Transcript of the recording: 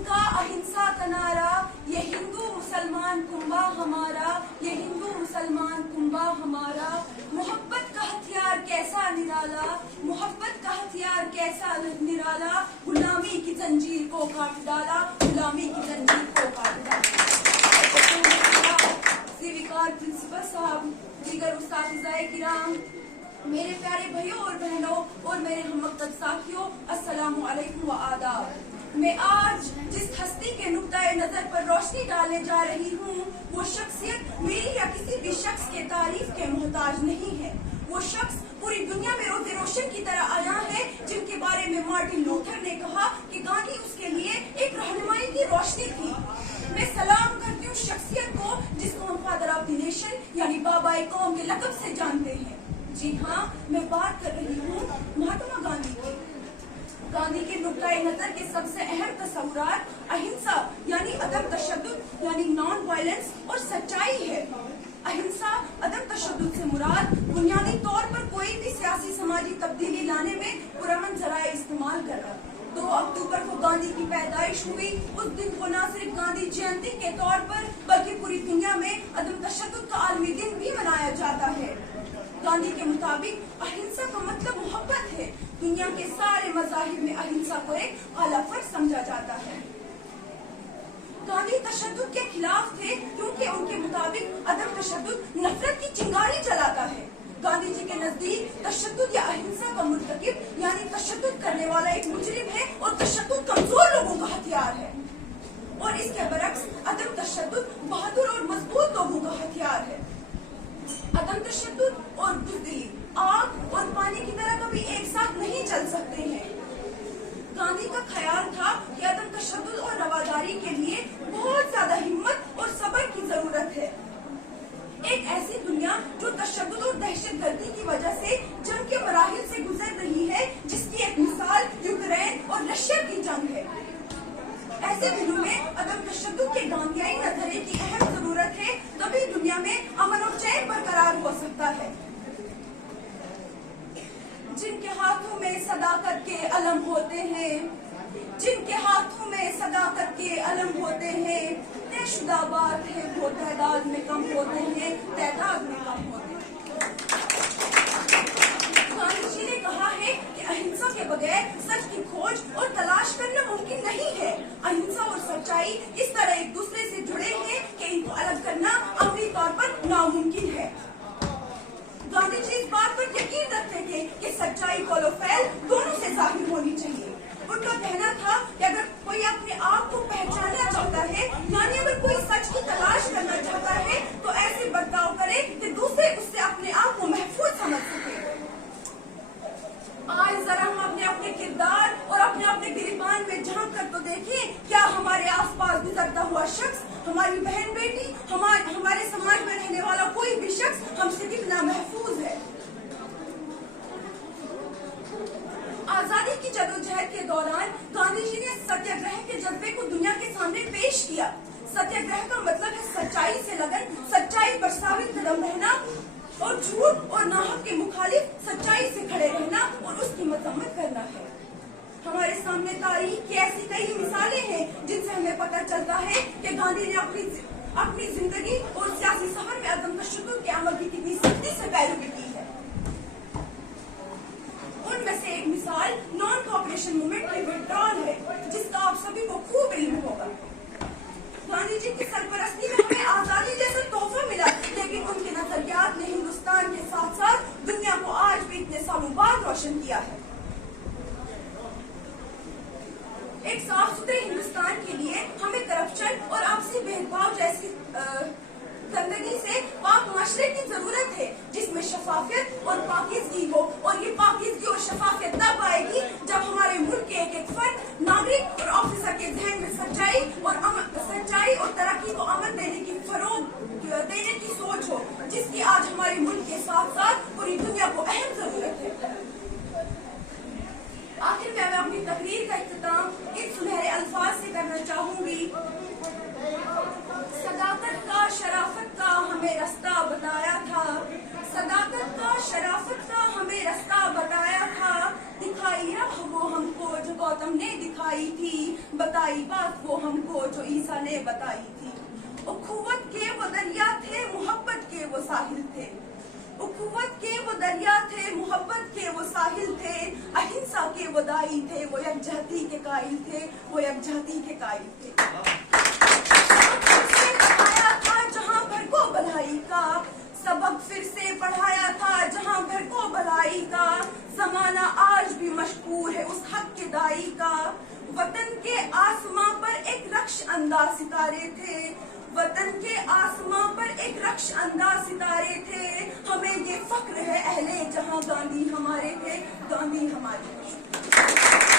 उनका अहिंसा का नारा, ये हिंदू मुसलमान कुंबा हमारा, ये हिंदू मुसलमान कुंबा हमारा। मोहब्बत का हथियार कैसा निराला, मोहब्बत का हथियार कैसा निराला, गुलामी की जंजीर को काट डाला, गुलामी की जंजीर को काट डाला। विकार प्रिंसिपल साहब, दीगर उस्ताद-ए किराम, मेरे प्यारे भाइयों और बहनों और मेरे हमवक्त साथियों, अस्सलामु अलैकुम व आदाब। मैं आज जिस हस्ती के नुक्ताए नजर पर रोशनी डालने जा रही हूँ, वो शख्सियत मेरी या किसी भी शख्स के तारीफ के मोहताज नहीं है। वो शख्स पूरी दुनिया में रोज़े रोशन की तरह आया है, जिनके बारे में मार्टिन लूथर ने कहा कि गांधी उसके लिए एक रहनुमाई की रोशनी थी। मैं सलाम करती हूँ शख्सियत को जिसको हम फादर ऑफ द नेशन यानी बाबाए कौम के लक़ब से जानते हैं। जी हाँ, मैं बात कर रही हूँ महात्मा गांधी की। गांधी के नुक्ताए नजर के सबसे अहम तस्वुरात अहिंसा यानी अदम तशद्दुद यानी नॉन वायलेंस और सच्चाई है। अहिंसा अदम तशद्दुद से मुराद बुनियादी तौर पर कोई भी सियासी समाजी तब्दीली लाने में पुरअमन ज़राए इस्तेमाल करना। 2 अक्टूबर को गांधी की पैदाइश हुई। उस दिन को न सिर्फ गांधी जयंती के तौर पर बल्कि पूरी दुनिया में अदम तशद्दुद का आलमी दिन भी मनाया जाता है। गांधी के मुताबिक अहिंसा का मतलब मोहब्बत है। दुनिया के सारे मज़ाहिब में अहिंसा को एक आला फर्ज समझा जाता है। गांधी तशद्दुद के खिलाफ थे क्योंकि उनके मुताबिक अदम तशद्दुद नफरत की चिंगारी जलाता है। गांधी जी के नजदीक तशद्दुद या अहिंसा का मुर्तकिब यानी तशद्दुद करने वाला एक मुजरिम है और तशद्दुद कमजोर लोगों का हथियार है, और इसके बरक्स अदम तशद्दुद बहादुर और मजबूत लोगों का हथियार है। अदम तशद्दुद और बुज़दिली आग और पानी की तरह कभी एक साथ नहीं चल सकते हैं। गांधी का ख्याल था कि अदम तशद्दुद और रवादारी के लिए बहुत ज्यादा हिम्मत और सब्र की जरूरत है। एक ऐसी दुनिया जो तशद्दुद और दहशतगर्दी की वजह से जंग के मराहिल से गुजर रही है, जिसकी एक मिसाल यूक्रेन और रशिया की जंग है। ऐसे दिनों में अदम तशद्दुद के गांधीयाई नजरिए की अहम जरूरत है, तभी दुनिया में अमन और चैन बरकरार हो सकता है। जिनके हाथों में सदाकत के अलम होते हैं, जिनके हाथों में सदाकत के अलम होते हैं, तयशुदा बात है वो तादाद में कम होते हैं, तादाद में कम होते हैं। गांधी जी ने कहा है कि अहिंसा के बगैर सच की खोज और तलाश करना मुमकिन नहीं है। अहिंसा और सच्चाई इस तरह एक दूसरे से जुड़े हैं कि इनको अलग करना अमली तौर पर नामुमकिन है। गांधी जी इस बात पर यकीन रखते थे कि सच्चाई कौलो फैल दोनों से जाहिर होनी चाहिए। उनका कहना था कि अगर कोई अपने आप को पहचानना चाहता है यानी अगर कोई सच की तलाश करना चाहता है तो ऐसे बर्ताव करे कि दूसरे उससे अपने आप को महफूज समझ सके। आज जरा हम अपने अपने किरदार और अपने अपने गिरबान में झांक कर तो देखें, क्या हमारे आसपास गुजरता हुआ शख्स, हमारी बहन बेटी, हमारे समाज में रहने वाला कोई भी शख्स हमसे कितना महफूज है। आजादी की जदोजहद के दौरान गांधी जी ने सत्याग्रह के जज्बे को दुनिया के सामने पेश किया। सत्याग्रह का मतलब है सच्चाई से लगन, सच्चाई पर साबित कदम रहना और झूठ और नाहक के मुखालिफ सच्चाई से खड़े रहना और उसकी मजम्मत करना है। हमारे सामने तारीख की ऐसी कई मिसालें हैं जिनसे हमें पता चलता है कि गांधी ने अपनी जिंदगी और सियासी सफर में अदम तशद्दुद के अमल की कितनी सख्ती से पैरवी की है। उनमें से एक मिसाल नॉन कॉपरेशन मूवमेंट के विड्रॉल है, जिसका आप सभी को खूब इल्म होगा। गांधी जी की सरपरस्ती में हमें आजादी जैसा तोहफा मिला, लेकिन उनके नजरियात ने हिंदुस्तान के साथ साथ दुनिया को आज भी इतने सालों बाद रोशन किया है। एक साफ सुथरे हिंदुस्तान के लिए हमें करप्शन और आपसी भेदभाव जैसी गंदगी से पाक माशरे की जरूरत है, जिसमें शफाफियत और पाकीज़गी हो। और ये पाकीज़गी और शफाफियत तब आएगी जब हमारे मुल्क के एक एक फर्द, नागरिक और ऑफिसर के जहन में सच्चाई और तरक्की को अमन देने की फरोग देने की सोच हो, जिसकी आज हमारे मुल्क के साथ साथ पूरी दुनिया को अहम जरूरत है। आखिर में मैं अपनी तकरीर का इख्तिताम इन सुनहरे अल्फाज से करना चाहूंगी। सदाकत का शराफत का हमें रास्ता बताया था, सदाकत का शराफत का हमें रास्ता बताया था, दिखाई राह वो हमको जो गौतम ने दिखाई थी, बात वो हमको जो ईसा ने बताई थी। उखुवत के वो दरिया थे, मोहब्बत के वो साहिल थे। उखुवत के वो दरिया थे, मोहब्बत के वो साहिल थे। अहिंसा के वो दाई थे, वो यकजहती के कायल थे, वो यकजहती के कायल थे। सबक फिर से पढ़ाया था जहां भर को भलाई का, सबक फिर से पढ़ाया था जहां भर को भलाई का। जमाना आज भी मशहूर है उस हक के दाई का। वतन के आसमां पर एक रक्श अंदाज सितारे थे, वतन के आसमां पर एक रक्श अंदाज सितारे थे। हमें ये फक्र है अहले जहां गांधी हमारे थे, गांधी हमारे थे।